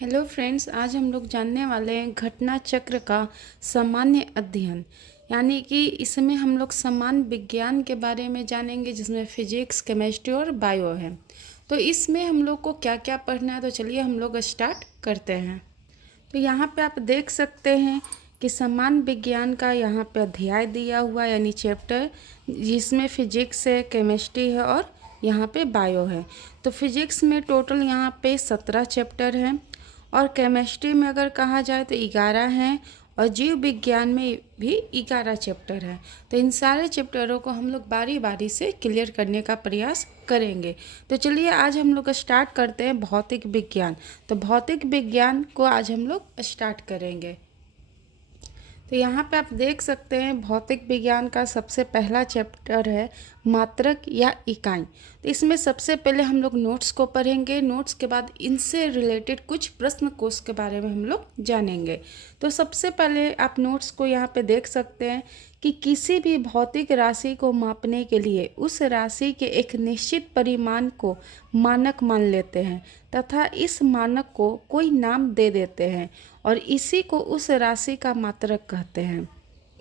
Hello friends, आज हम लोग जानने वाले हैं घटना चक्र का सामान्य अध्ययन। यानी कि इसमें हम लोग सामान्य विज्ञान के बारे में जानेंगे, जिसमें फिजिक्स, केमिस्ट्री और बायो है। तो इसमें हम लोग को क्या क्या पढ़ना है, तो चलिए हम लोग स्टार्ट करते हैं। तो यहाँ पे आप देख सकते हैं कि सामान्य विज्ञान का यहाँ पे अध्याय दिया हुआ यानी चैप्टर, जिसमें फिजिक्स है, केमिस्ट्री है और यहाँ पे बायो है। तो फिजिक्स में टोटल यहाँ पे 17 चैप्टर हैं और केमिस्ट्री में अगर कहा जाए तो 11 हैं और जीव विज्ञान में भी 11 चैप्टर हैं। तो इन सारे चैप्टरों को हम लोग बारी बारी से क्लियर करने का प्रयास करेंगे। तो चलिए आज हम लोग स्टार्ट करते हैं भौतिक विज्ञान। तो भौतिक विज्ञान को आज हम लोग स्टार्ट करेंगे। तो यहाँ पे आप देख सकते हैं भौतिक विज्ञान का सबसे पहला चैप्टर है मात्रक या इकाई। तो इसमें सबसे पहले हम लोग नोट्स को पढ़ेंगे, नोट्स के बाद इनसे रिलेटेड कुछ प्रश्न कोश के बारे में हम लोग जानेंगे। तो सबसे पहले आप नोट्स को यहाँ पे देख सकते हैं कि किसी भी भौतिक राशि को मापने के लिए उस राशि के एक निश्चित परिमाण को मानक मान लेते हैं तथा इस मानक को कोई नाम दे देते हैं और इसी को उस राशि का मात्रक कहते हैं।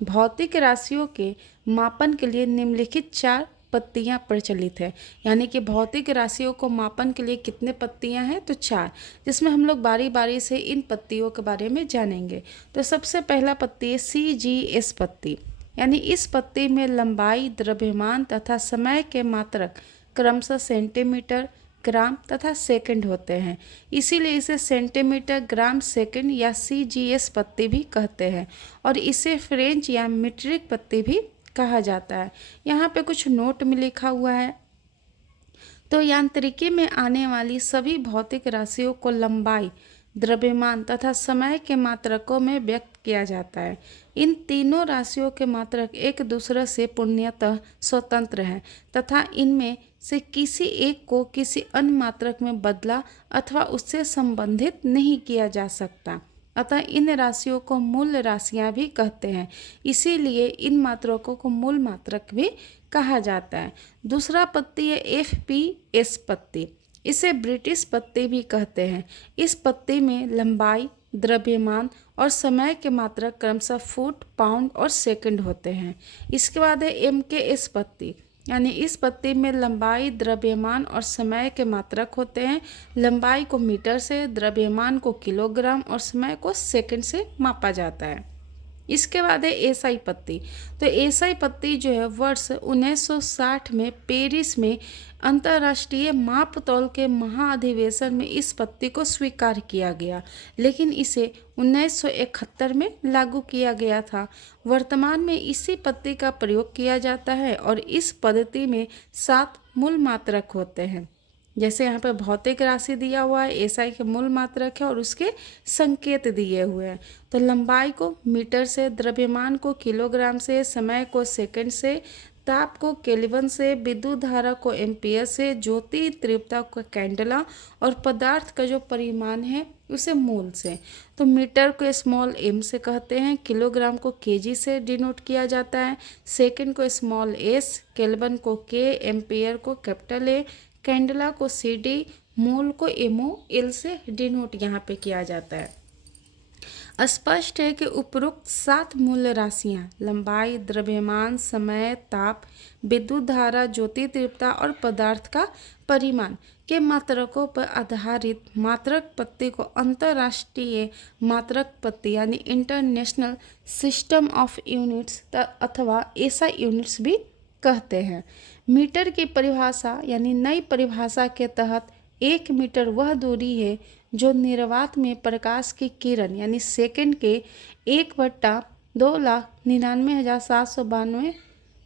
भौतिक राशियों के मापन के लिए निम्नलिखित 4 पत्तियां प्रचलित है। यानी कि भौतिक राशियों को मापन के लिए कितने पत्तियां हैं, तो 4, जिसमें हम लोग बारी बारी से इन पत्तियों के बारे में जानेंगे। तो सबसे पहला पत्ती है CGS पत्ती। यानी इस पत्ती में लंबाई, द्रव्यमान तथा समय के मात्रक क्रमशः सेंटीमीटर, ग्राम तथा सेकंड होते हैं, इसीलिए इसे सेंटीमीटर, ग्राम, सेकंड या CGS पत्ती भी कहते हैं और इसे फ्रेंच या मीट्रिक पत्ती भी कहा जाता है। यहाँ पे कुछ नोट में लिखा हुआ है। तो यांत्रिकी में आने वाली सभी भौतिक राशियों को लंबाई, द्रव्यमान तथा समय के मात्रकों में व्यक्त किया जाता है। इन तीनों राशियों के मात्रक एक दूसरे से पूर्णतः स्वतंत्र हैं तथा इनमें से किसी एक को किसी अन्य मात्रक में बदला अथवा उससे संबंधित नहीं किया जा सकता। अतः इन राशियों को मूल राशियां भी कहते हैं, इसीलिए इन मात्रकों को मूल मात्रक भी कहा जाता है। दूसरा पत्ती है FPS पत्ती। इसे ब्रिटिश पत्ती भी कहते हैं। इस पत्ती में लंबाई, द्रव्यमान और समय के मात्रक क्रमशः फुट, पाउंड और सेकंड होते हैं। इसके बाद है MKS पत्ती। यानी इस पत्ती में लंबाई, द्रव्यमान और समय के मात्रक होते हैं। लंबाई को मीटर से, द्रव्यमान को किलोग्राम और समय को सेकंड से मापा जाता है। इसके बाद है SI पत्ती। तो SI पत्ती जो है वर्ष 1960 में पेरिस में अंतर्राष्ट्रीय माप तौल के महाअधिवेशन में इस पत्ती को स्वीकार किया गया, लेकिन इसे 1971 में लागू किया गया था। वर्तमान में इसी पत्ती का प्रयोग किया जाता है और इस पद्धति में 7 मूल मात्रक होते हैं। जैसे यहाँ पे भौतिक राशि दिया हुआ है, SI के मूल मात्रक है और उसके संकेत दिए हुए हैं। तो लंबाई को मीटर से, द्रव्यमान को किलोग्राम से, समय को सेकंड से, ताप को केल्विन से, विद्युत धारा को एम्पियर से, ज्योति तीव्रता को कैंडला और पदार्थ का जो परिमाण है उसे मूल से। तो मीटर को स्मॉल m से कहते हैं, किलोग्राम को kg से डिनोट किया जाता है, सेकंड को स्मॉल s, केल्विन को k, एम्पियर को कैपिटल A, कैंडला को CD, मोल को MOL से डिनोट यहाँ पे किया जाता है। स्पष्ट है कि उपरोक्त 7 मूल राशियाँ लंबाई, द्रव्यमान, समय, ताप, विद्युत धारा, ज्योति तीव्रता और पदार्थ का परिमाण के मात्रकों पर आधारित मात्रक पत्ती को अंतर्राष्ट्रीय मात्रक पत्ती यानी इंटरनेशनल सिस्टम ऑफ यूनिट्स अथवा SI यूनिट्स भी कहते हैं। मीटर की परिभाषा यानी नई परिभाषा के तहत 1 मीटर वह दूरी है जो निर्वात में प्रकाश की किरण यानी सेकंड के 1/2,99,792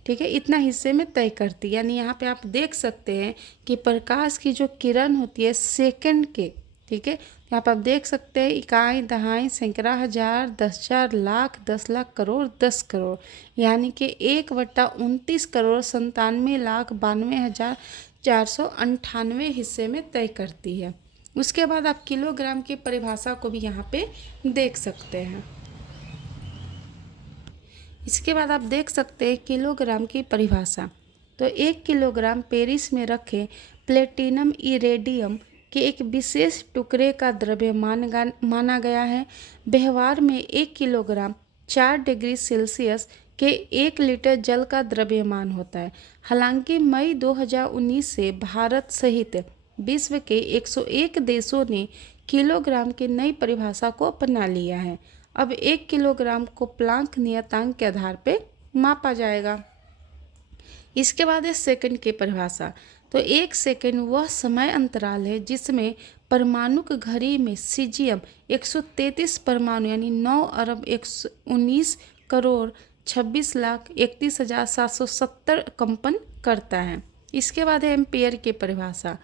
ठीक है इतना हिस्से में तय करती है। यानी यहाँ पे आप देख सकते हैं कि प्रकाश की जो किरण होती है सेकंड के, ठीक है, यहाँ पर आप देख सकते हैं इकाई, दहाई, सैकड़ा, हजार, 10,000, लाख, 10 लाख, करोड़, 10 करोड़, यानी कि 1/29,97,92,498 हिस्से में तय करती है। उसके बाद आप किलोग्राम की परिभाषा को भी यहाँ पे देख सकते हैं। इसके बाद आप देख सकते हैं किलोग्राम की परिभाषा। तो 1 किलोग्राम पेरिस में रखे प्लेटिनम इरेडियम कि एक विशेष टुकड़े का द्रव्यमान माना गया है। व्यवहार में 1 किलोग्राम 4 डिग्री सेल्सियस के 1 लीटर जल का द्रव्यमान होता है। हालांकि मई 2019 से भारत सहित विश्व के 101 देशों ने किलोग्राम की नई परिभाषा को अपना लिया है। अब 1 किलोग्राम को प्लांक नियतांक के आधार पर मापा जाएगा। इसके बाद है सेकंड की परिभाषा। तो 1 सेकंड वह समय अंतराल है जिसमें परमाणुक घड़ी में सीजियम 133 परमाणु यानी 9 अरब 119 करोड़ 26 लाख 31,770 कंपन करता है। इसके बाद है एम्पियर की परिभाषा।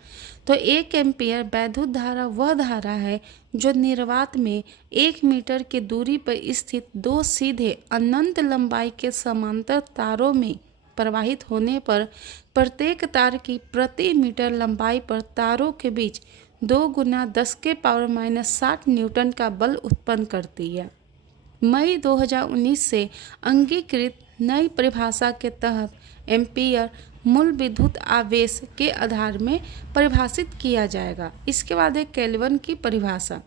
तो 1 एम्पियर वैद्युत धारा वह धारा है जो निर्वात में 1 मीटर की दूरी पर स्थित 2 सीधे अनंत लंबाई के समांतर तारों में प्रवाहित होने पर प्रत्येक तार की प्रति मीटर लंबाई पर तारों के बीच 2 गुना 10⁻⁻60 न्यूटन का बल उत्पन्न करती है। मई 2019 से अंगीकृत नई परिभाषा के तहत एम्पियर मूल विद्युत आवेश के आधार में परिभाषित किया जाएगा। इसके बाद है केल्विन की परिभाषा।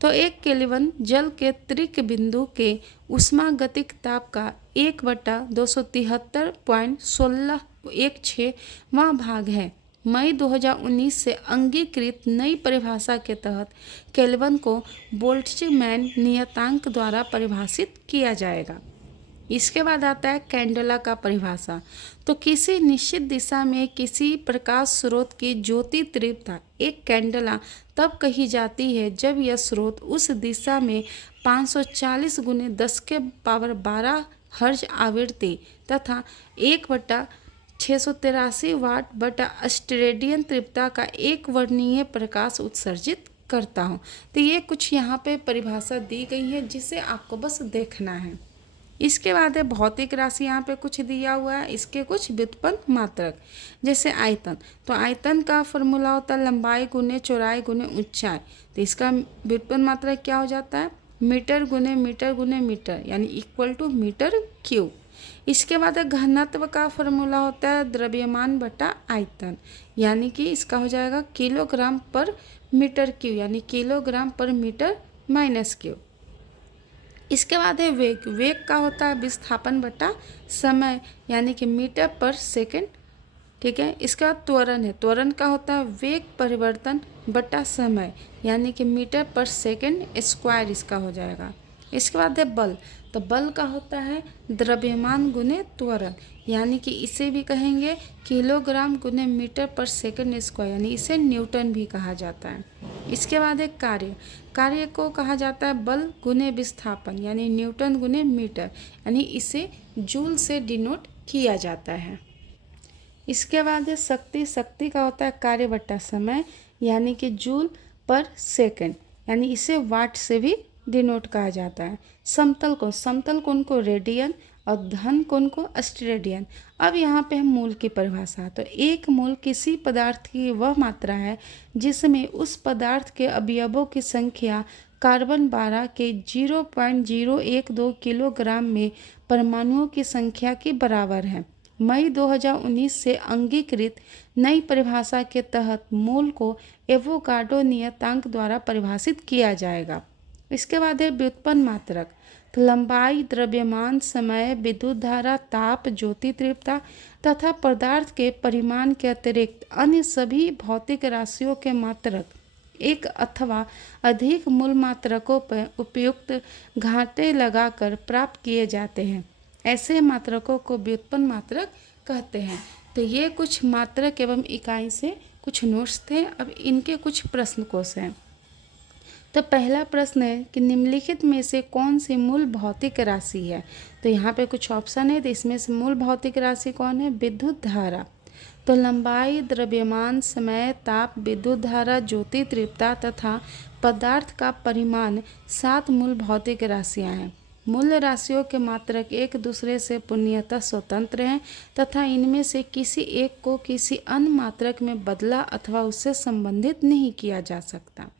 तो 1 केल्विन जल के त्रिक बिंदु के ऊष्मागतिक ताप का 1/273.1616वां भाग है। मई 2019 से अंगीकृत नई परिभाषा के तहत केल्विन को बोल्ट्जमैन नियतांक द्वारा परिभाषित किया जाएगा। इसके बाद आता है कैंडेला का परिभाषा। तो किसी निश्चित दिशा में किसी प्रकाश स्रोत की ज्योति तीव्रता एक कैंडेला तब कही जाती है जब यह स्रोत उस दिशा में 540 गुने 10⁻12 हर्ट्ज आवृत्ति तथा 1/683 वाट बटा अस्टेरेडियन तीव्रता का एक वर्णीय प्रकाश उत्सर्जित करता हूँ। तो ये कुछ यहाँ पे परिभाषा दी गई है जिसे आपको बस देखना है। इसके बाद है भौतिक राशि, यहाँ पे कुछ दिया हुआ है, इसके कुछ व्युत्पन्न मात्रक जैसे आयतन। तो आयतन का फॉर्मूला होता है लंबाई गुने चौड़ाई गुने ऊंचाई। तो इसका व्युत्पन्न मात्रक क्या हो जाता है मीटर गुने मीटर यानी इक्वल टू मीटर क्यूब। इसके बाद है घनत्व का फॉर्मूला होता है द्रव्यमान बटा आयतन यानी कि इसका हो जाएगा किलोग्राम पर मीटर क्यूब यानी किलोग्राम पर मीटर माइनस क्यूब। इसके बाद है वेग। वेग का होता है विस्थापन बटा समय यानी कि मीटर पर सेकंड। ठीक है। इसके बाद त्वरण है। त्वरण का होता है वेग परिवर्तन बटा समय यानी कि मीटर पर सेकंड स्क्वायर इसका हो जाएगा। इसके बाद है बल। तो बल का होता है द्रव्यमान गुने त्वरण यानी कि इसे भी कहेंगे किलोग्राम गुने मीटर पर सेकंड स्क्वायर यानी इसे न्यूटन भी कहा जाता है। इसके बाद है कार्य। कार्य को कहा जाता है बल गुने विस्थापन यानी न्यूटन गुने मीटर यानी इसे जूल से डिनोट किया जाता है। इसके बाद है शक्ति। शक्ति का होता है कार्य बटा समय यानी कि जूल पर सेकंड यानी इसे वाट से भी डिनोट कहा जाता है। समतल कोण को रेडियन और धन कोण को अस्टेरेडियन। अब यहाँ पे हम मूल की परिभाषा। तो एक मूल किसी पदार्थ की वह मात्रा है जिसमें उस पदार्थ के अवयवों की संख्या कार्बन 12 के 0.012 किलोग्राम में परमाणुओं की संख्या के बराबर है। मई 2019 से अंगीकृत नई परिभाषा के तहत मूल को एवोगाड्रो नियतांक द्वारा परिभाषित किया जाएगा। इसके बाद है व्युत्पन्न मात्रक। तो लंबाई द्रव्यमान समय विद्युत धारा ताप ज्योति तीव्रता तथा पदार्थ के परिमाण के अतिरिक्त अन्य सभी भौतिक राशियों के मात्रक एक अथवा अधिक मूल मात्रकों पर उपयुक्त घाटे लगाकर प्राप्त किए जाते हैं। ऐसे मात्रकों को व्युत्पन्न मात्रक कहते हैं। तो ये कुछ मात्रक एवं इकाई से कुछ नोट्स थे। अब इनके कुछ प्रश्न कोश हैं। तो पहला प्रश्न है कि निम्नलिखित में से कौन सी मूल भौतिक राशि है। तो यहाँ पे कुछ ऑप्शन है। तो इसमें से मूल भौतिक राशि कौन है विद्युत धारा। तो लंबाई द्रव्यमान समय ताप विद्युत धारा ज्योति तीव्रता तथा पदार्थ का परिमाण 7 मूल भौतिक राशियाँ हैं। मूल राशियों के मात्रक एक दूसरे से पूर्णतः स्वतंत्र हैं तथा इनमें से किसी एक को किसी अन्य मात्रक में बदला अथवा उससे संबंधित नहीं किया जा सकता।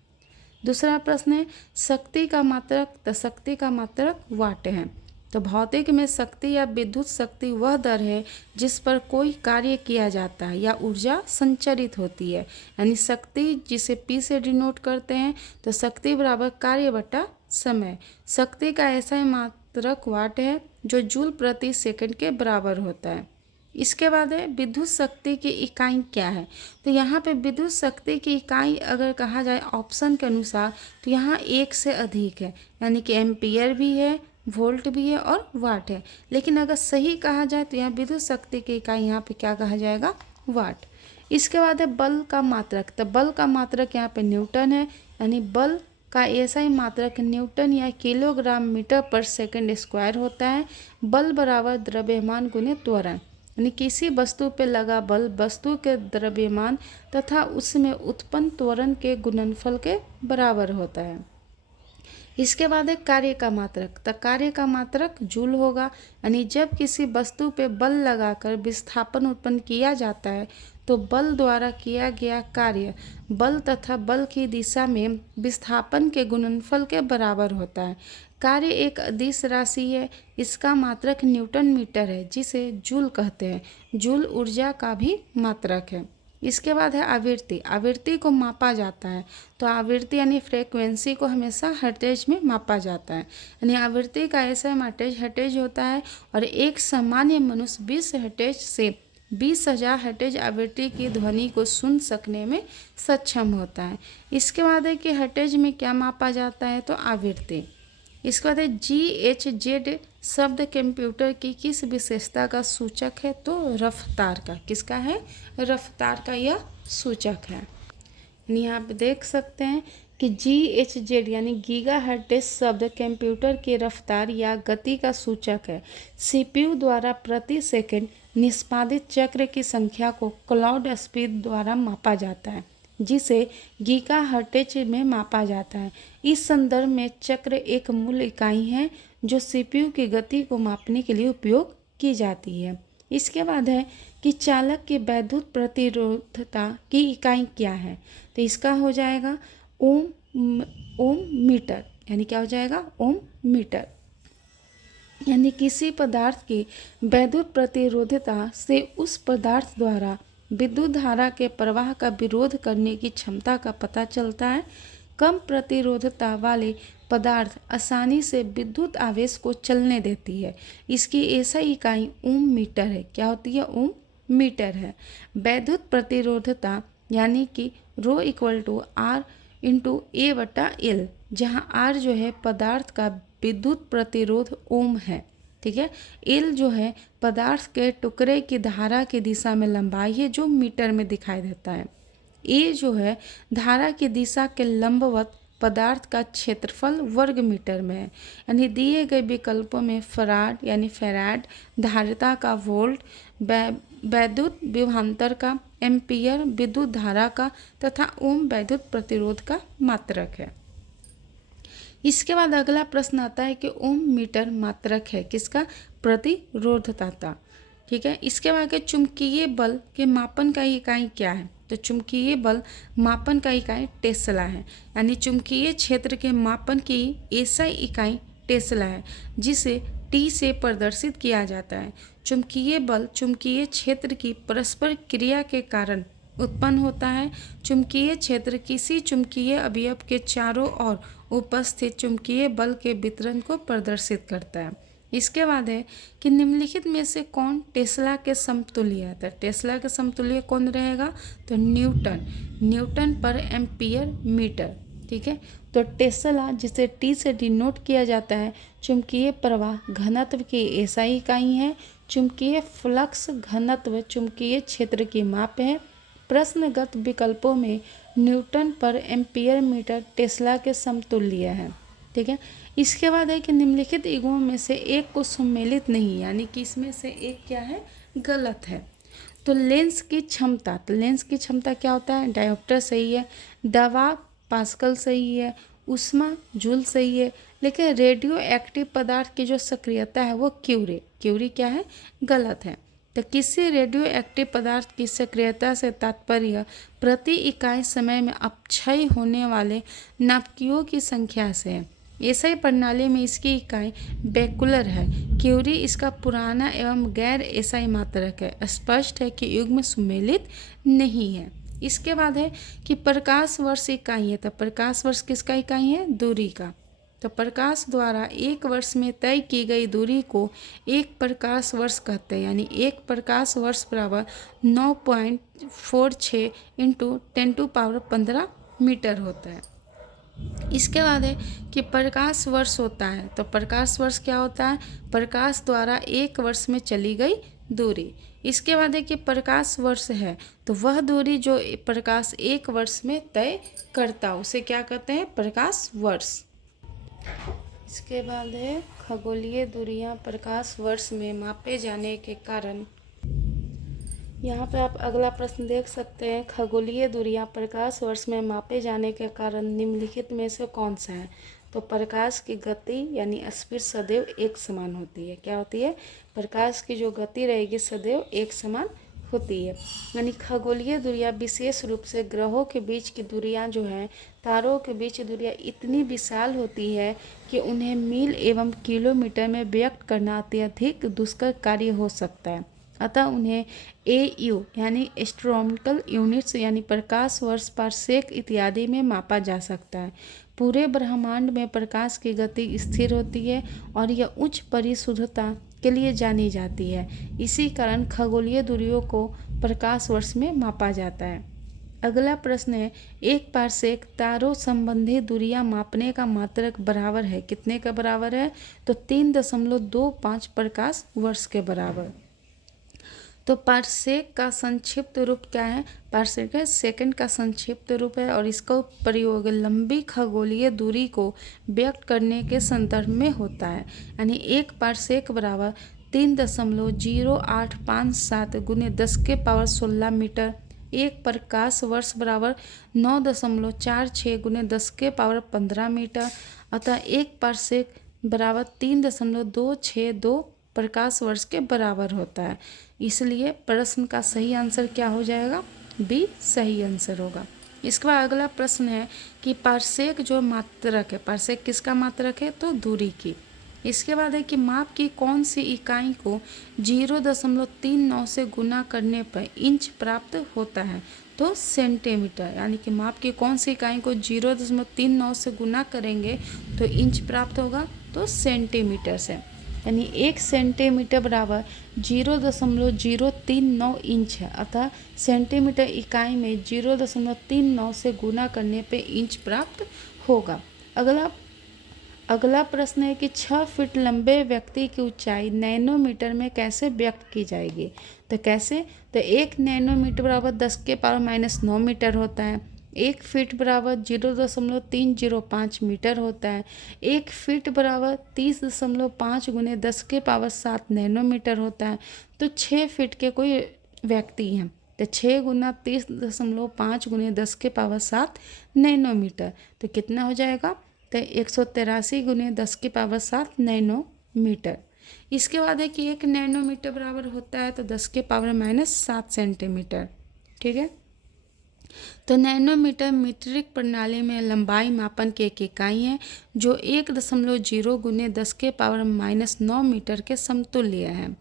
दूसरा प्रश्न है शक्ति का मात्रक। तो शक्ति का मात्रक वाट है। तो भौतिक में शक्ति या विद्युत शक्ति वह दर है जिस पर कोई कार्य किया जाता है या ऊर्जा संचरित होती है। यानी शक्ति जिसे P से डिनोट करते हैं, तो शक्ति बराबर कार्य बटा समय। शक्ति का ऐसा ही मात्रक वाट है जो जूल प्रति सेकंड के बराबर होता है। इसके बाद है विद्युत शक्ति की इकाई क्या है। तो यहाँ पे विद्युत शक्ति की इकाई अगर कहा जाए ऑप्शन के अनुसार, तो यहाँ एक से अधिक है, यानी कि एम्पियर भी है, वोल्ट भी है और वाट है। लेकिन अगर सही कहा जाए तो यहाँ विद्युत शक्ति की इकाई यहाँ पे क्या कहा जाएगा, वाट। इसके बाद है बल का मात्रक। तो बल का मात्रक यहाँ पे न्यूटन है, यानी बल का ऐसा ही मात्रक न्यूटन या किलोग्राम मीटर पर सेकंड स्क्वायर होता है। बल बराबर द्रव्यमान गुने त्वरण, यानी किसी वस्तु पर लगा बल वस्तु के द्रव्यमान तथा उसमें उत्पन्न त्वरण के गुणनफल के बराबर होता है। इसके बाद है कार्य का मात्रक। तो कार्य का मात्रक जूल होगा, यानी जब किसी वस्तु पे बल लगाकर विस्थापन उत्पन्न किया जाता है तो बल द्वारा किया गया कार्य बल तथा बल की दिशा में विस्थापन के गुणनफल के बराबर होता है। कार्य एक अदिश राशि है, इसका मात्रक न्यूटन मीटर है जिसे जूल कहते हैं। जूल ऊर्जा का भी मात्रक है। इसके बाद है आवृत्ति। आवृत्ति को मापा जाता है, तो आवृत्ति यानी फ्रीक्वेंसी को हमेशा हर्ट्ज में मापा जाता है। यानी आवृत्ति का ऐसा मार्टेज हर्ट्ज होता है और एक सामान्य मनुष्य 20 हर्ट्ज से 20,000 हर्ट्ज आवृत्ति की ध्वनि को सुन सकने में सक्षम होता है। इसके बाद है कि हर्ट्ज में क्या मापा जाता है, तो आवृत्ति। इसके बाद है GHz शब्द कंप्यूटर की किस विशेषता का सूचक है, तो रफ्तार का। किसका है, रफ्तार का यह सूचक है। यहाँ पे देख सकते हैं कि GHz यानी गीगाहर्ट्ज शब्द कंप्यूटर की रफ्तार या गति का सूचक है। CPU द्वारा प्रति सेकंड निष्पादित चक्र की संख्या को क्लाउड स्पीड द्वारा मापा जाता है, जिसे गीगाहर्ट्ज में मापा जाता है। इस संदर्भ में चक्र एक मूल इकाई है जो CPU की गति को मापने के लिए उपयोग की जाती है। इसके बाद है कि चालक की वैद्युत प्रतिरोधता की इकाई क्या है, तो इसका हो जाएगा ओम मीटर। यानी क्या हो जाएगा, ओम मीटर। यानी किसी पदार्थ की वैद्युत प्रतिरोधता से उस पदार्थ द्वारा विद्युत धारा के प्रवाह का विरोध करने की क्षमता का पता चलता है। कम प्रतिरोधता वाले पदार्थ आसानी से विद्युत आवेश को चलने देती है। इसकी ऐसा इकाई ओम मीटर है। क्या होती है, ओम मीटर है। वैद्युत प्रतिरोधता यानी कि rho equal to are into ए बटा एल, जहाँ आर जो है पदार्थ का विद्युत प्रतिरोध ओम है, ठीक है। एल जो है पदार्थ के टुकड़े की धारा की दिशा में लंबाई है जो मीटर में दिखाई देता है। ए जो है धारा की दिशा के लंबवत पदार्थ का क्षेत्रफल वर्ग मीटर में है। यानी दिए गए विकल्पों में फराड यानी फैराड धारिता का वोल्ट, वैद्युत विभवांतर का, एम्पियर विद्युत धारा का तथा ओम वैद्युत प्रतिरोध का मात्रक है। इसके बाद अगला प्रश्न आता है कि ओम मीटर मात्रक है किसका, प्रतिरोधता का, ठीक है। इसके बाद चुंबकीय बल के मापन का इकाई क्या है, तो चुंबकीय बल मापन का इकाई टेस्ला है। यानी चुंबकीय क्षेत्र के मापन की ऐसा इकाई टेस्ला है जिसे T से प्रदर्शित किया जाता है। चुंबकीय बल चुंबकीय क्षेत्र की परस्पर क्रिया के कारण उत्पन्न होता है। चुंबकीय क्षेत्र किसी चुंबकीय अवयव के चारों ओर उपस्थित चुंबकीय बल के वितरण को प्रदर्शित करता है। इसके बाद है कि निम्नलिखित में से कौन टेस्ला के समतुल्य है, तो टेस्ला के समतुल्य कौन रहेगा, तो न्यूटन पर एम्पियर मीटर, ठीक है। तो टेस्ला जिसे T से डिनोट किया जाता है चुंबकीय प्रवाह घनत्व की ऐसा इकाई है। चुंबकीय फ्लक्स घनत्व चुंबकीय क्षेत्र की माप है। प्रश्नगत विकल्पों में न्यूटन पर एम्पियर मीटर टेस्ला के समतुल्य है, ठीक है। इसके बाद है कि निम्नलिखित युग्मों में से एक को सम्मिलित नहीं, यानी कि इसमें से एक क्या है, गलत है। तो लेंस की क्षमता, तो लेंस की क्षमता क्या होता है, डायोप्टर सही है, दबाव पास्कल सही है, ऊष्मा जूल सही है, लेकिन रेडियो एक्टिव पदार्थ की जो सक्रियता है वो क्यूरी क्या है, गलत है। तो किसी रेडियो एक्टिव पदार्थ की सक्रियता से तात्पर्य प्रति इकाई समय में अपक्षय होने वाले नाभिकों की संख्या से है। एसआई प्रणाली में इसकी इकाई बेकुलर है। क्यूरी इसका पुराना एवं गैर एसआई मात्रक है। स्पष्ट है कि युग्म सुमेलित नहीं है। इसके बाद है कि प्रकाश वर्ष इकाई है। तो प्रकाश वर्ष किसका इकाई है? दूरी का। तो प्रकाश द्वारा एक वर्ष में तय की गई दूरी को एक प्रकाश वर्ष कहते हैं। यानी एक प्रकाश वर्ष बराबर 9.46 इंटू 10⁻15 मीटर होता है। इसके बाद है कि प्रकाश वर्ष होता है। तो प्रकाश वर्ष क्या होता है? प्रकाश द्वारा एक वर्ष में चली गई दूरी। इसके बाद है कि प्रकाश वर्ष है तो वह दूरी जो प्रकाश एक वर्ष में तय करता उसे क्या कहते हैं? प्रकाश वर्ष। इसके बाद है खगोलीय दूरियां प्रकाश वर्ष में मापे जाने के कारण। यहाँ पे आप अगला प्रश्न देख सकते हैं, खगोलीय दूरियां प्रकाश वर्ष में मापे जाने के कारण निम्नलिखित में से कौन सा है? तो प्रकाश की गति यानी स्पीड सदैव एक समान होती है। क्या होती है? प्रकाश की जो गति रहेगी सदैव एक समान होती है। यानी खगोलीय दूरियां विशेष रूप से ग्रहों के बीच की दूरियां जो हैं, तारों के बीच दूरियां इतनी विशाल होती है कि उन्हें मील एवं किलोमीटर में व्यक्त करना अत्यधिक दुष्कर कार्य हो सकता है। अतः उन्हें AU यानी एस्ट्रोनॉमिकल यूनिट्स यानी प्रकाश वर्ष पारसेक इत्यादि में मापा जा सकता है। पूरे ब्रह्मांड में प्रकाश की गति स्थिर होती है और यह उच्च परिशुद्धता के लिए जानी जाती है। इसी कारण खगोलीय दूरियों को प्रकाश वर्ष में मापा जाता है। अगला प्रश्न है, एक पारसेक तारों संबंधी दूरियां मापने का मात्रक बराबर है। कितने का बराबर है? तो 3.25 प्रकाश वर्ष के बराबर। तो पारसेक का संक्षिप्त रूप क्या है? पारसेक है सेकंड का संक्षिप्त रूप है और इसका प्रयोग लंबी खगोलीय दूरी को व्यक्त करने के संदर्भ में होता है। यानी एक पारसेक बराबर 3.0857 गुने 10⁻16 मीटर। एक प्रकाश वर्ष बराबर 9.46 गुने 10⁻15 मीटर। अतः एक पारसेक बराबर 3.262 प्रकाश वर्ष के बराबर होता है। इसलिए प्रश्न का सही आंसर क्या हो जाएगा? बी सही आंसर होगा। इसके बाद अगला प्रश्न है कि पारसेक जो मात्रक है, पारसेक किसका मात्रक है? तो दूरी की। इसके बाद है कि माप की कौन सी इकाई को 0.39 से गुना करने पर इंच प्राप्त होता है? तो सेंटीमीटर। यानी कि माप की कौन सी इकाई को 0.39 से गुना करेंगे तो इंच प्राप्त होगा? तो सेंटीमीटर से। यानी 1 सेंटीमीटर बराबर 0.039 इंच है। अतः सेंटीमीटर इकाई में 0.39 से गुना करने पे इंच प्राप्त होगा। अगला प्रश्न है कि 6 फीट लंबे व्यक्ति की ऊंचाई नैनोमीटर में कैसे व्यक्त की जाएगी? तो कैसे? तो 1 नैनोमीटर बराबर 10⁻⁻9 मीटर होता है। 1 फीट बराबर 0.305 मीटर होता है। 1 फीट बराबर 30.5 गुने 10⁻7 नैनोमीटर होता है। तो 6 फीट के कोई व्यक्ति हैं तो 6 गुना 30.5 गुने 10⁻7 नैनोमीटर तो कितना हो जाएगा? तो 183 गुने 10⁻7 नैनोमीटर। इसके बाद है कि 1 नैनोमीटर बराबर होता है तो 10⁻⁻7 सेंटीमीटर। ठीक है। तो नैनोमीटर मीट्रिक प्रणाली में लंबाई मापन की एक इकाई है जो 1.0 गुने 10⁻⁻9 मीटर के समतुल्य है।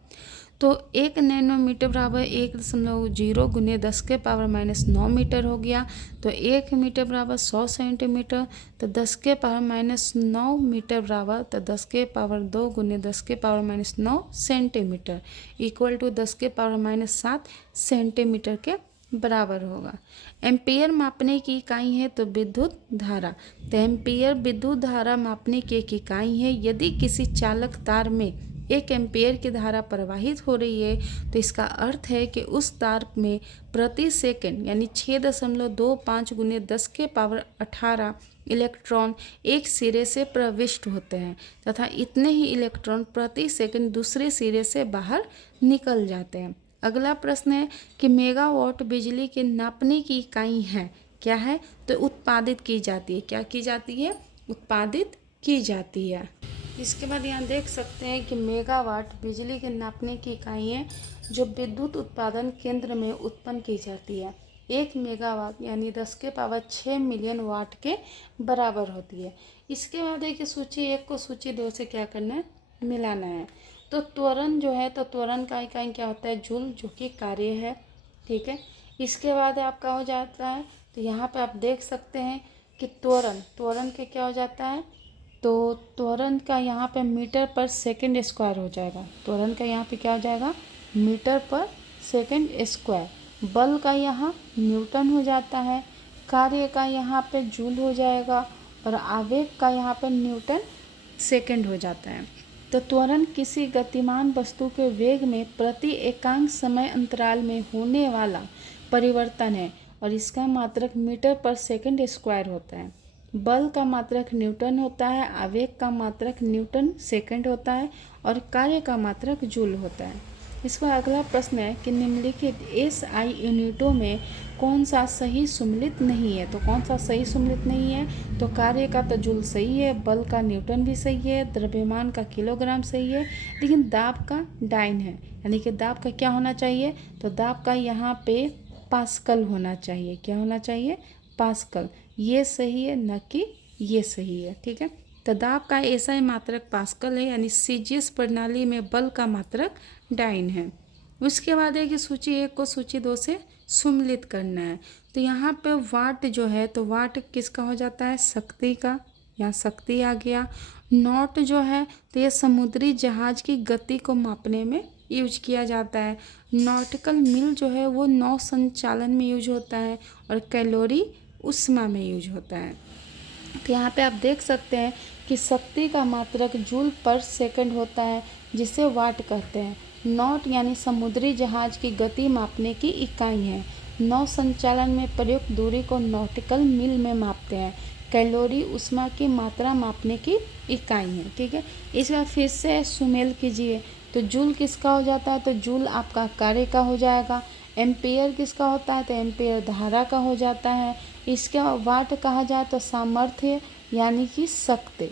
तो 1 नैनोमीटर बराबर 1.0 गुने 10⁻⁻9 मीटर हो गया। तो 1 मीटर बराबर 100 सेंटीमीटर। तो 10⁻⁻9 मीटर बराबर तो 10⁻2 गुने 10⁻⁻9 सेंटीमीटर इक्वल टू 10⁻⁻7 सेंटीमीटर के बराबर होगा। एम्पियर मापने की इकाई है तो विद्युत धारा। तो एम्पियर विद्युत धारा मापने की एक इकाई है। यदि किसी चालक तार में 1 एम्पियर की धारा प्रवाहित हो रही है तो इसका अर्थ है कि उस तार में प्रति सेकंड यानी 6.25 गुने 10⁻18 इलेक्ट्रॉन एक सिरे से प्रविष्ट होते हैं तथा इतने ही इलेक्ट्रॉन प्रति सेकंड दूसरे सिरे से बाहर निकल जाते हैं। अगला प्रश्न है कि मेगावाट बिजली के नापने की इकाई है। क्या है? तो उत्पादित की जाती है। क्या की जाती है? उत्पादित की जाती है। इसके बाद यहाँ देख सकते हैं कि मेगावाट बिजली के नापने की इकाई है जो विद्युत उत्पादन केंद्र में उत्पन्न की जाती है। 1 मेगावाट यानी 10⁻6 मिलियन वाट के बराबर होती है। इसके बाद है कि सूची 1 को सूची 2 से क्या करना है, मिलाना है। तो त्वरण जो है, तो त्वरण का इकाई क्या होता है, जूल, जो कि कार्य है, ठीक है। इसके बाद आपका हो जाता है, तो यहाँ पे आप देख सकते हैं कि त्वरण के क्या हो जाता है, तो त्वरण का यहाँ पे मीटर पर सेकंड स्क्वायर हो जाएगा। त्वरण का यहाँ पे क्या हो जाएगा, मीटर पर सेकंड स्क्वायर। बल का यहाँ न्यूटन हो जाता है। कार्य का यहाँ पे जूल हो जाएगा और आवेग का यहाँ पे न्यूटन सेकंड हो जाता है। तो त्वरण किसी गतिमान वस्तु के वेग में प्रति एकांक समय अंतराल में होने वाला परिवर्तन है और इसका मात्रक मीटर पर सेकंड स्क्वायर होता है। बल का मात्रक न्यूटन होता है, आवेग का मात्रक न्यूटन सेकंड होता है और कार्य का मात्रक जूल होता है। इसका अगला प्रश्न है कि निम्नलिखित एसआई यूनिटों में कौन सा सही सम्मिलित नहीं है। तो कौन सा सही सम्मिलित नहीं है, तो कार्य का तो जूल सही है, बल का न्यूटन भी सही है, द्रव्यमान का किलोग्राम सही है, लेकिन दाब का डाइन है। यानी कि दाब का क्या होना चाहिए, तो दाब का यहाँ पे पास्कल होना चाहिए। क्या होना चाहिए, पास्कल। ये सही है, न कि ये सही है, ठीक है। तो दाब का ऐसा ही मात्रक पास्कल है, यानी सीजीएस प्रणाली में बल का मात्रक डाइन है। उसके बाद है कि सूची 1 को सूची 2 से सम्मिलित करना है। तो यहाँ पे वाट जो है, तो वाट किसका हो जाता है, शक्ति का। यहाँ शक्ति आ गया। नॉट जो है, तो ये समुद्री जहाज की गति को मापने में यूज किया जाता है। नॉटिकल मील जो है वो नौ संचालन में यूज होता है और कैलोरी उष्मा में यूज होता है। तो यहाँ पे आप देख सकते हैं कि शक्ति का मात्रक जूल पर सेकंड होता है, जिसे वाट कहते हैं। नॉट यानी समुद्री जहाज की गति मापने की इकाई है। नौ संचालन में प्रयुक्त दूरी को नॉटिकल मील में मापते हैं। कैलोरी उष्मा की मात्रा मापने की इकाई है, ठीक है। इस बार फिर से सुमेल कीजिए। तो जूल किसका हो जाता है, तो जूल आपका कार्य का हो जाएगा। एम्पेयर किसका होता है, तो एम्पेयर धारा का हो जाता है। इसका वाट कहा जाए तो सामर्थ्य यानी कि शक्ति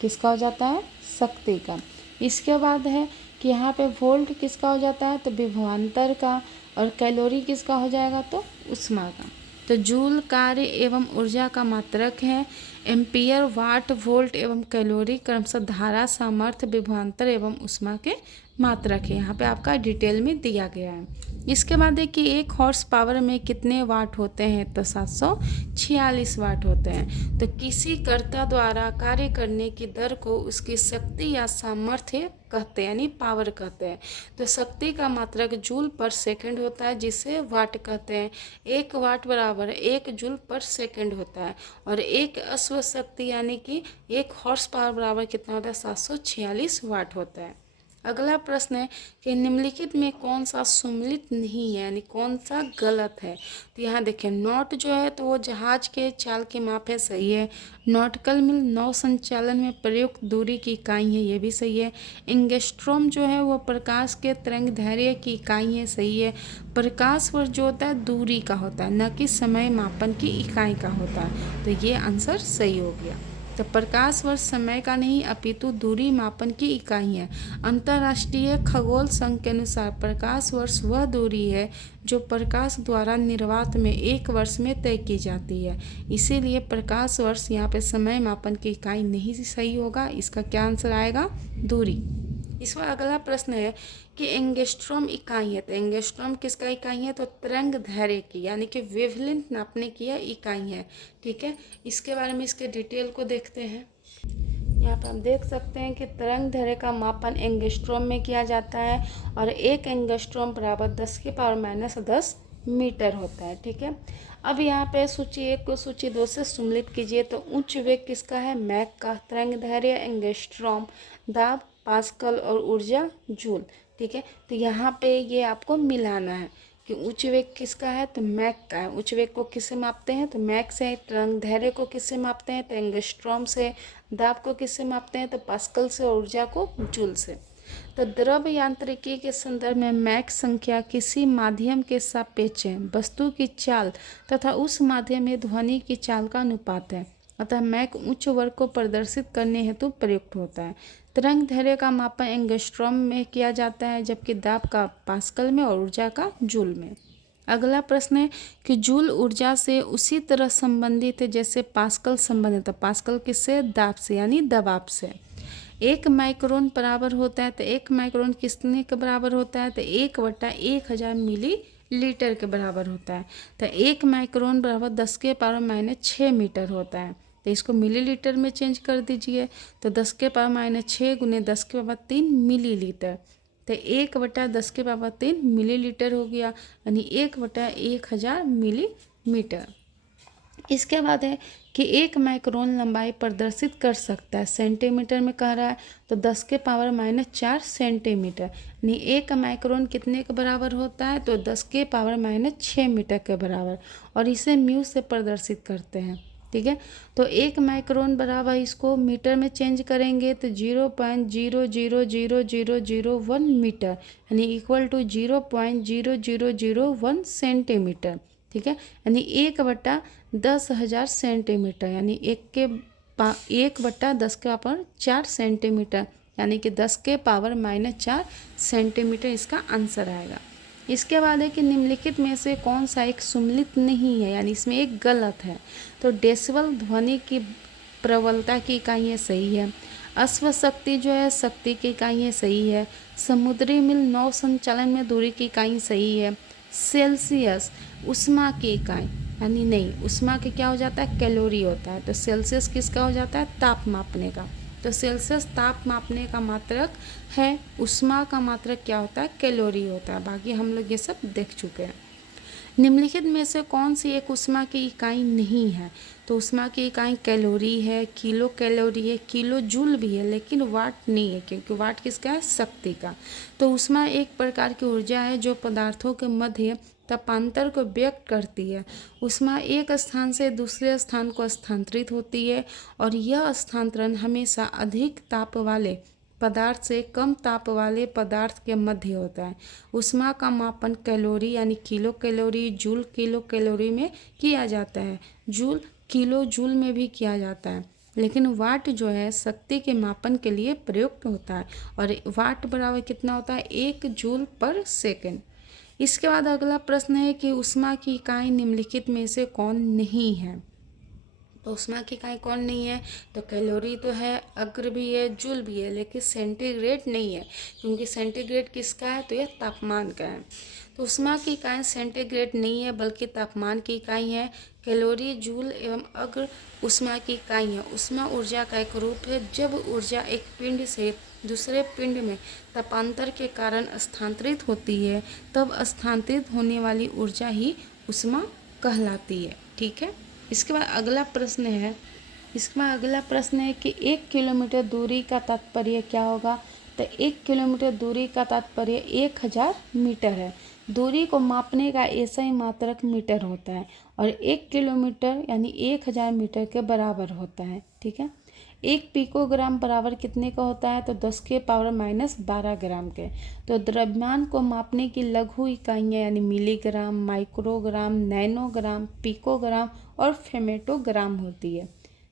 किसका हो जाता है, शक्ति का। इसके बाद है कि यहाँ पे वोल्ट किसका हो जाता है, तो विभवांतर का। और कैलोरी किसका हो जाएगा, तो उष्मा का। तो जूल कार्य एवं ऊर्जा का मात्रक है। एम्पियर, वाट, वोल्ट एवं कैलोरी क्रमशः धारा, सामर्थ्य, विभवांतर एवं उष्मा के मात्रक है। यहाँ पे आपका डिटेल में दिया गया है। इसके बाद है कि 1 हॉर्स पावर में कितने वाट होते हैं, तो 746 वाट होते हैं। तो किसी कर्ता द्वारा कार्य करने की दर को उसकी शक्ति या सामर्थ्य कहते हैं, यानी पावर कहते हैं। तो शक्ति का मात्रक जूल पर सेकंड होता है, जिसे वाट कहते हैं। 1 वाट बराबर 1 जूल पर सेकंड होता है और 1 अश्व शक्ति यानी कि 1 हॉर्स पावर बराबर कितना होता है, 746 वाट होता है। अगला प्रश्न है कि निम्नलिखित में कौन सा सम्मिलित नहीं है, यानी कौन सा गलत है। तो यहाँ देखिए, नॉट जो है तो वो जहाज के चाल की माप है, सही है। नॉटिकल मील नौ संचालन में प्रयुक्त दूरी की इकाई है, ये भी सही है। एंगस्ट्रॉम जो है वो प्रकाश के तरंग दैर्घ्य की इकाई है, सही है। प्रकाश वर्ष जो होता है दूरी का होता है, न कि समय मापन की इकाई का होता है। तो ये आंसर सही हो गया। तो प्रकाश वर्ष समय का नहीं अपितु दूरी मापन की इकाई है। अंतर्राष्ट्रीय खगोल संघ के अनुसार प्रकाश वर्ष वह दूरी है जो प्रकाश द्वारा निर्वात में 1 वर्ष में तय की जाती है। इसीलिए प्रकाश वर्ष यहाँ पे समय मापन की इकाई नहीं सही होगा। इसका क्या आंसर आएगा, दूरी। इसमें अगला प्रश्न है कि एंगस्ट्रॉम इकाई है। तो एंगस्ट्रॉम किसका इकाई है, तो तरंग दैर्घ्य की, यानी कि वेवलेंथ नापने की यह इकाई है, ठीक है। इसके बारे में इसके डिटेल को देखते हैं। यहाँ पर हम देख सकते हैं कि तरंग दैर्घ्य का मापन एंगस्ट्रॉम में किया जाता है और 1 एंगस्ट्रॉम बराबर 10⁻−10 मीटर होता है, ठीक है। अब यहाँ पे सूची 1 को सूची 2 से सम्मिलित कीजिए। तो उच्च वेग किसका है, मैक का। तरंग दैर्घ्य एंगस्ट्रॉम, दाब पास्कल और ऊर्जा जूल, ठीक है। तो यहाँ पे ये आपको मिलाना है कि उच्च वेग किसका है, तो मैक का है। उच्च वेग को किससे मापते हैं, तो मैक से। तरंग दैर्घ्य को किससे मापते हैं, तो एंगस्ट्रॉम से। दाब को किससे मापते हैं, तो पास्कल से। और ऊर्जा को जूल से। तो द्रव यांत्रिकी के संदर्भ में मैक संख्या किसी माध्यम के सापेक्ष वस्तु की चाल तथा उस माध्यम में ध्वनि की चाल का अनुपात है। अतः मैक उच्च वर्ग को प्रदर्शित करने हेतु प्रयुक्त होता है। तरंग दैर्घ्य का मापन एंगस्ट्रॉम में किया जाता है, जबकि दाब का पास्कल में और ऊर्जा का जूल में। अगला प्रश्न है कि जूल ऊर्जा से उसी तरह संबंधित है जैसे पास्कल संबंधित है। पास्कल किससे? दाब से यानी दबाव से। 1 माइक्रोन बराबर होता है तो 1 माइक्रोन कितने के बराबर होता है? तो 1/1000 मिली लीटर के बराबर होता है। तो 1 माइक्रोन बराबर 10⁻⁻6 मीटर होता है। तो इसको मिलीलीटर में चेंज कर दीजिए तो 10⁻6 गुने 10⁻3 मिलीलीटर। तो 1/10⁻3 मिलीलीटर हो गया यानी 1/1000 मिलीमीटर। इसके बाद है कि 1 माइक्रोन लंबाई प्रदर्शित कर सकता है, सेंटीमीटर में कह रहा है तो 10⁻⁻4 सेंटीमीटर यानी 1 माइक्रोन कितने के बराबर होता है? तो 10⁻⁻6 मीटर के बराबर, और इसे म्यू से प्रदर्शित करते हैं। ठीक है, तो 1 माइक्रोन बराबर इसको मीटर में चेंज करेंगे तो 0.00001 मीटर यानी इक्वल टू 0.0001 सेंटीमीटर। ठीक है, यानी 1/10,000 सेंटीमीटर यानी 1/10⁻4 सेंटीमीटर यानी कि 10⁻⁻4 सेंटीमीटर इसका आंसर आएगा। इसके बाद है कि निम्नलिखित में से कौन सा एक सुमेलित नहीं है, यानी इसमें एक गलत है। तो डेसिबल ध्वनि की प्रबलता की इकाइयाँ सही है। अश्व शक्ति जो है शक्ति की इकाइयाँ सही है। समुद्री मील नौ संचालन में दूरी की इकाई सही है। सेल्सियस ऊष्मा की इकाई यानी नहीं, ऊष्मा के क्या हो जाता है? कैलोरी होता है। तो सेल्सियस किसका हो जाता है? ताप मापने का। तो सेल्सियस ताप मापने का मात्रक है। ऊष्मा का मात्रक क्या होता है? कैलोरी होता है। बाकी हम लोग ये सब देख चुके हैं। निम्नलिखित में से कौन सी एक ऊष्मा की इकाई नहीं है? तो ऊष्मा की इकाई कैलोरी है, किलो कैलोरी है, किलो जूल भी है, लेकिन वाट नहीं है, क्योंकि वाट किसका है? शक्ति का। तो ऊष्मा एक प्रकार की ऊर्जा है जो पदार्थों के मध्य तापांतर को व्यक्त करती है। ऊष्मा एक स्थान से दूसरे स्थान को स्थानांतरित होती है और यह स्थानांतरण हमेशा अधिक ताप वाले पदार्थ से कम ताप वाले पदार्थ के मध्य होता है। ऊष्मा का मापन कैलोरी यानी kilo calorie, joule kilo calorie में किया जाता है। जूल किलो जूल में भी किया जाता है, लेकिन वाट जो है शक्ति के मापन के लिए प्रयुक्त होता है और वाट बराबर कितना होता है? 1 जूल पर सेकेंड। इसके बाद अगला प्रश्न है कि ऊष्मा की इकाई निम्नलिखित में से कौन नहीं है? तो ऊष्मा की इकाई कौन नहीं है? तो कैलोरी तो है, अग्र भी है, जूल भी है, लेकिन सेंटीग्रेड नहीं है, क्योंकि सेंटीग्रेड किसका है? तो यह तापमान का है। तो ऊष्मा की इकाई सेंटीग्रेड नहीं है बल्कि तापमान की इकाई है। कैलोरी, जूल एवं अग्र ऊष्मा की इकाई है। ऊष्मा ऊर्जा का एक रूप है जब ऊर्जा एक पिंड से दूसरे पिंड में तापांतर के कारण स्थानांतरित होती है, तब स्थानांतरित होने वाली ऊर्जा ही ऊष्मा कहलाती है। ठीक है, इसके बाद अगला प्रश्न है कि 1 किलोमीटर दूरी का तात्पर्य क्या होगा? तो 1 किलोमीटर दूरी का तात्पर्य 1000 मीटर है। दूरी को मापने का ऐसा ही मात्रक मीटर होता है और 1 किलोमीटर यानी 1000 मीटर के बराबर होता है। ठीक है, 1 पिकोग्राम बराबर कितने का होता है? तो 10⁻⁻12 ग्राम के। तो द्रव्यमान को मापने की लघु इकाइयाँ यानी मिलीग्राम, माइक्रोग्राम, नैनोग्राम, पिकोग्राम और फेमेटोग्राम होती है।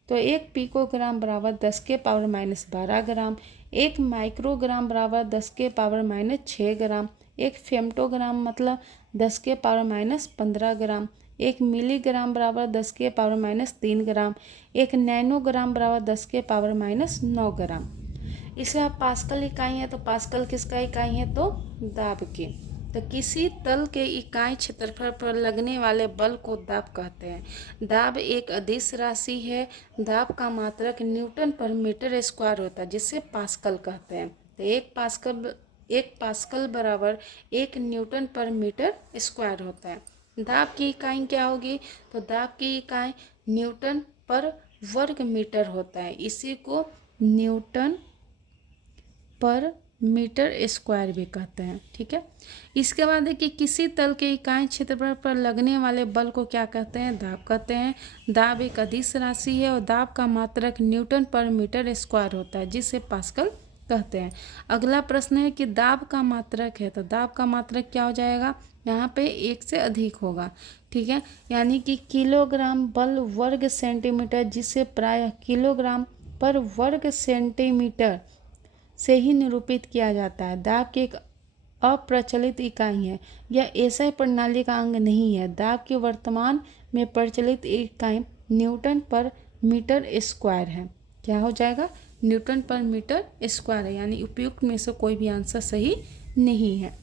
तो 1 पिकोग्राम बराबर 10⁻12 ग्राम, 1 माइक्रोग्राम बराबर 10⁻6 ग्राम, 1 फेमेटोग्राम मतलब 10⁻15 ग्राम, 1 मिलीग्राम बराबर 10⁻3 ग्राम, 1 नैनोग्राम बराबर 10⁻9 ग्राम। इसके बाद पास्कल इकाई है। तो पास्कल किसका इकाई है? तो दाब की। तो किसी तल के इकाई क्षेत्रफल पर लगने वाले बल को दाब कहते हैं। दाब एक अदिश राशि है। दाब का मात्रक न्यूटन पर मीटर स्क्वायर होता है, जिसे पास्कल कहते हैं। तो 1 पास्कल बराबर 1 न्यूटन पर मीटर स्क्वायर होता है। दाब की इकाई क्या होगी? तो दाब की इकाई न्यूटन पर वर्ग मीटर होता है। इसी को न्यूटन पर मीटर स्क्वायर भी कहते हैं। ठीक है, इसके बाद है कि किसी तल के इकाई क्षेत्रफल पर लगने वाले बल को क्या कहते हैं? दाब कहते हैं। दाब एक अदिश राशि है और दाब का मात्रक न्यूटन पर मीटर स्क्वायर होता है, जिसे पास्कल कहते हैं। अगला प्रश्न है कि दाब का मात्रक है। तो दाब का मात्रक क्या हो जाएगा? यहाँ पे 1 से अधिक होगा। ठीक है, यानी कि किलोग्राम बल वर्ग सेंटीमीटर, जिसे प्रायः किलोग्राम पर वर्ग सेंटीमीटर से ही निरूपित किया जाता है। दाब की एक अप्रचलित इकाई है। यह एसआई प्रणाली का अंग नहीं है। दाब की वर्तमान में प्रचलित इकाई न्यूटन पर मीटर स्क्वायर है। क्या हो जाएगा? न्यूटन पर मीटर स्क्वायर है, यानी उपयुक्त में से कोई भी आंसर सही नहीं है।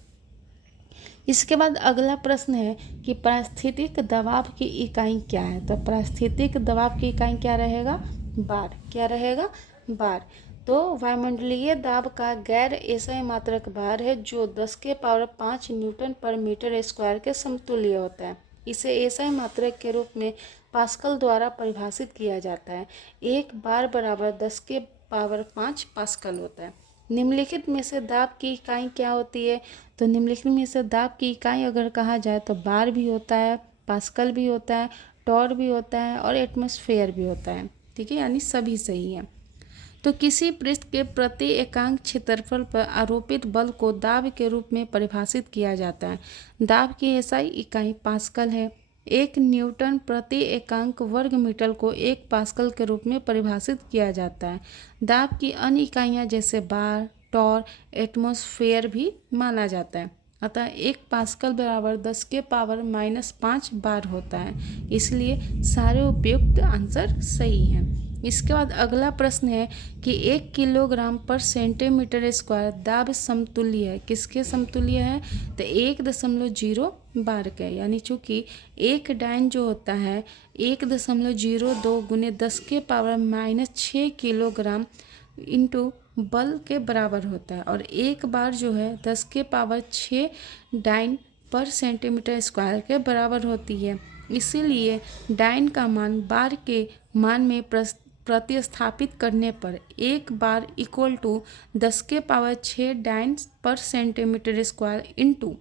इसके बाद अगला प्रश्न है कि पारिस्थितिक दबाव की इकाई क्या है। तो पारिस्थितिक दबाव की इकाई क्या रहेगा? बार। क्या रहेगा? बार। तो वायुमंडलीय दाब का गैर एसआई मात्रक भार है जो 10 के पावर 5 न्यूटन पर मीटर स्क्वायर के समतुल्य होता है। इसे एसआई मात्रक के रूप में पास्कल द्वारा परिभाषित किया जाता है। एक बार बराबर 10 के पावर 5 पास्कल होता है। निम्नलिखित में से दाब की इकाई क्या होती है? तो निम्नलिखित में से दाब की इकाई अगर कहा जाए तो बार भी होता है, पास्कल भी होता है, टॉर भी होता है और एटमॉस्फेयर भी होता है। ठीक है, यानी सभी सही है। तो किसी पृष्ठ के प्रति एकांक क्षेत्रफल पर आरोपित बल को दाब के रूप में परिभाषित किया जाता है। दाब की एसआई इकाई पास्कल है। 1 न्यूटन प्रति एकांक वर्ग मीटर को 1 पास्कल के रूप में परिभाषित किया जाता है। दाब की अन्य इकाइयाँ जैसे बार, टॉर, एटमॉस्फेयर भी माना जाता है। अतः 1 पास्कल बराबर 10 के पावर -5 बार होता है। इसलिए सारे उपयुक्त आंसर सही हैं। इसके बाद अगला प्रश्न है कि 1 किलोग्राम पर सेंटीमीटर स्क्वायर दाब समतुल्य है। किसके समतुल्य है? तो 1.0 बार के, यानी चूँकि एक डाइन जो होता है 1.02 गुने 10 के पावर -6 किलोग्राम इंटू बल के बराबर होता है, और एक बार जो है 10 के power 6 dyne per centimetre square के बराबर होती है। इसीलिए डाइन का मान बार के मान में प्रतिस्थापित करने पर एक बार इक्वल टू 10 के power 6 dyne per centimetre square into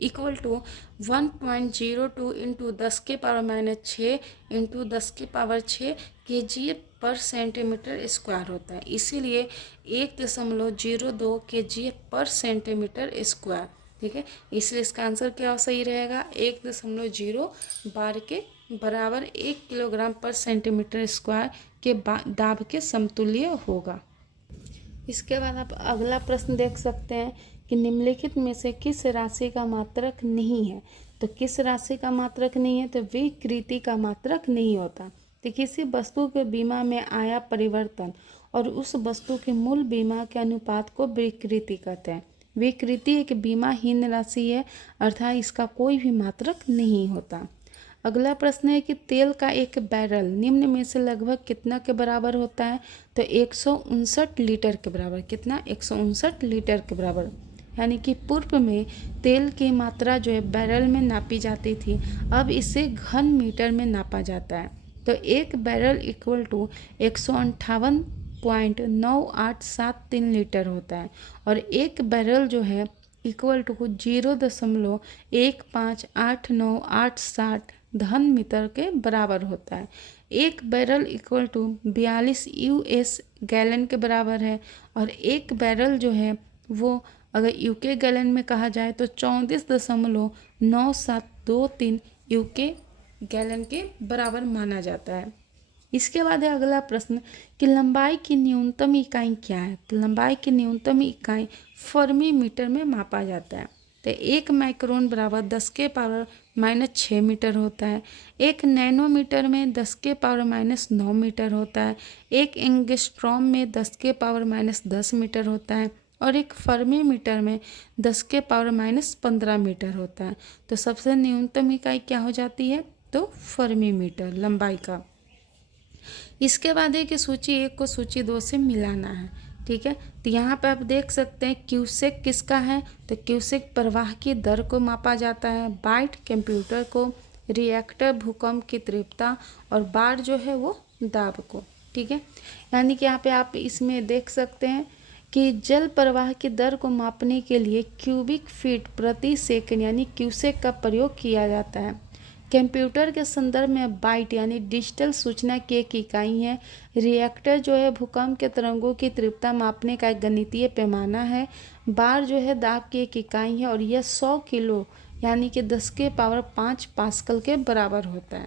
equal to 1.02 into 10 के पावर -6 इंटू 10 के power 6 kg per centimetre square होता है। इसीलिए 1.02 kg पर सेंटीमीटर स्क्वायर। ठीक है, इसलिए इसका आंसर क्या सही रहेगा? 1.0 बार के बराबर 1 किलोग्राम पर सेंटीमीटर स्क्वायर के दाब के समतुल्य होगा। इसके बाद आप अगला प्रश्न देख सकते हैं कि निम्नलिखित में से किस राशि का मात्रक नहीं है। तो किस राशि का मात्रक नहीं है? तो विकृति का मात्रक नहीं होता। तो किसी वस्तु के बीमा में आया परिवर्तन और उस वस्तु के मूल बीमा के अनुपात को विकृति कहते हैं। विकृति एक बीमाहीन राशि है, अर्थात इसका कोई भी मात्रक नहीं होता। अगला प्रश्न है कि तेल का एक बैरल निम्न में से लगभग कितना के बराबर होता है? तो 159 लीटर के बराबर। कितना? 159 लीटर के बराबर। यानी कि पूर्व में तेल की मात्रा जो है बैरल में नापी जाती थी, अब इसे घन मीटर में नापा जाता है। तो एक बैरल इक्वल टू 158.9873 लीटर होता है, और एक बैरल जो है इक्वल टू 0.158987 घन मीटर के बराबर होता है। एक barrel equal to 42 US gallon के बराबर है, और एक बैरल जो है वो अगर यूके गैलन में कहा जाए तो 34.9723 यूके गैलन के बराबर माना जाता है। इसके बाद है अगला प्रश्न कि लंबाई की न्यूनतम इकाई क्या है। तो लंबाई की न्यूनतम इकाई फर्मी मीटर में मापा जाता है। तो 1 माइक्रोन बराबर 10 के पावर -6 मीटर होता है। 1 नैनोमीटर में 10 के पावर -9 मीटर होता है। 1 एंगस्ट्रॉम में 10 के पावर -10 मीटर होता है, और एक फर्मी मीटर में 10 के पावर -15 मीटर होता है। तो सबसे न्यूनतम इकाई क्या हो जाती है? तो फर्मी मीटर लंबाई का। इसके बाद है कि सूची 1 को सूची 2 से मिलाना है। ठीक है, तो यहाँ पे आप देख सकते हैं क्यूसेक किसका है? तो क्यूसेक प्रवाह की दर को मापा जाता है, बाइट कंप्यूटर को, रिएक्टर भूकंप की तीव्रता, और बार जो है वो दाब को। ठीक है, यानी कि यहाँ पे आप इसमें देख सकते हैं कि जल प्रवाह की दर को मापने के लिए क्यूबिक फीट प्रति सेकंड यानी क्यूसेक का प्रयोग किया जाता है। कंप्यूटर के संदर्भ में बाइट यानी डिजिटल सूचना की एक इकाई है। रिएक्टर जो है भूकंप के तरंगों की तीव्रता मापने का एक गणितीय पैमाना है। बार जो है दाब की एक इकाई है, और यह 100 किलो यानी कि 10 के पावर 5 पास्कल के बराबर होता है।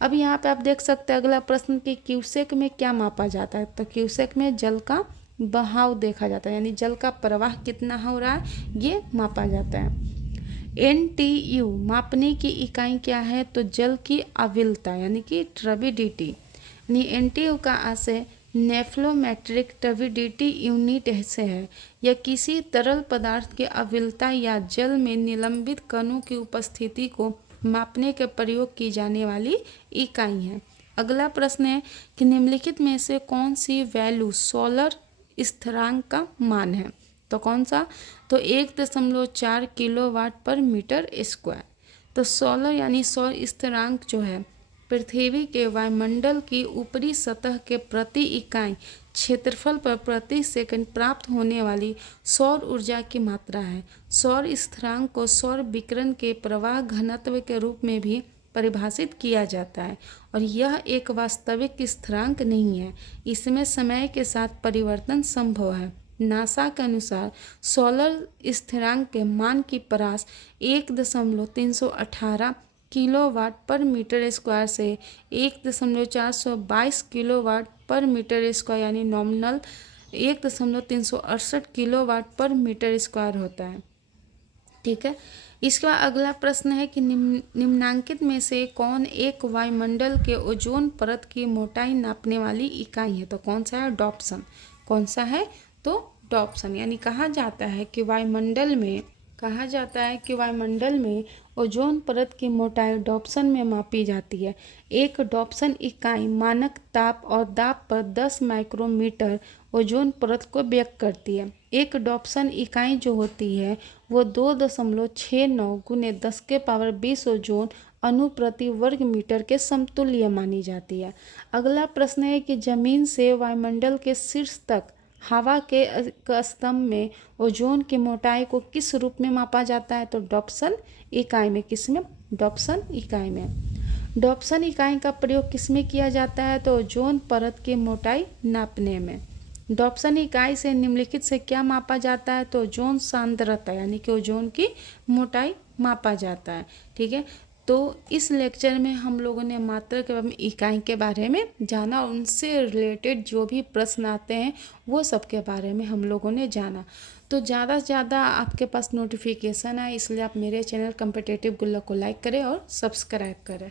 अब यहाँ पे आप देख सकते हैं अगला प्रश्न कि क्यूसेक में क्या मापा जाता है। तो क्यूसेक में जल का बहाव देखा जाता है, यानी जल का प्रवाह कितना हो रहा है ये मापा जाता है। NTU मापने की इकाई क्या है? तो जल की अविलता यानी कि टर्बिडिटी। यानी NTU का आशय नेफ्लोमेट्रिक टर्बिडिटी यूनिट से है। यह किसी तरल पदार्थ की अविलता या जल में निलंबित कणों की उपस्थिति को मापने के प्रयोग की जाने वाली इकाई है। अगला प्रश्न है कि निम्नलिखित में से कौन सी वैल्यू सोलर स्थिरांक का मान है? तो कौन सा? तो 1.4 किलोवाट पर मीटर स्क्वायर। तो सोलर यानी सौर स्थिरांक जो है पृथ्वी के वायुमंडल की ऊपरी सतह के प्रति इकाई क्षेत्रफल पर प्रति सेकंड प्राप्त होने वाली सौर ऊर्जा की मात्रा है। सौर स्थिरांक को सौर विकिरण के प्रवाह घनत्व के रूप में भी परिभाषित किया जाता है और यह एक वास्तविक स्थिरांक नहीं है। इसमें समय के साथ परिवर्तन संभव है। नासा के अनुसार सोलर स्थिरांक के मान की परास 1.318 किलोवाट पर मीटर स्क्वायर से 1.422 किलोवाट पर मीटर स्क्वायर यानी नॉमिनल 1.368 किलोवाट पर मीटर स्क्वायर होता है। ठीक है, इसके बाद अगला प्रश्न है कि निम्नांकित में से कौन एक वायुमंडल के ओजोन परत की मोटाई नापने वाली इकाई है? तो कौन सा है? डॉप्सन। कौन सा है? तो डॉप्सन। यानी कहा जाता है कि वायुमंडल में ओजोन परत की मोटाई डॉप्सन में मापी जाती है। एक डॉप्सन इकाई मानक ताप और दाब पर 10 माइक्रोमीटर ओजोन परत को व्यक्त करती है। एक डॉप्सन इकाई जो होती है वो 2.69 गुने 10⁻20 ओजोन अणु प्रति वर्ग मीटर के समतुल्य मानी जाती है। अगला प्रश्न है कि जमीन से वायुमंडल के शीर्ष तक हवा के स्तंभ में ओजोन की मोटाई को किस रूप में मापा जाता है? तो डॉप्सन इकाई में। किसमें? डॉप्सन इकाई में। डॉप्सन इकाई का प्रयोग किसमें किया जाता है? तो ओजोन परत की मोटाई नापने में। डॉप्सन इकाई से निम्नलिखित से क्या मापा जाता है? तो ओजोन सांद्रता यानी कि ओजोन की मोटाई मापा जाता है। ठीक है, तो इस लेक्चर में हम लोगों ने मात्रक एवं इकाई के बारे में जाना और उनसे रिलेटेड जो भी प्रश्न आते हैं वो सब के बारे में हम लोगों ने जाना। तो ज़्यादा से ज़्यादा आपके पास नोटिफिकेशन आए, इसलिए आप मेरे चैनल कॉम्पिटिटिव गुल्लक को लाइक करें और सब्सक्राइब करें।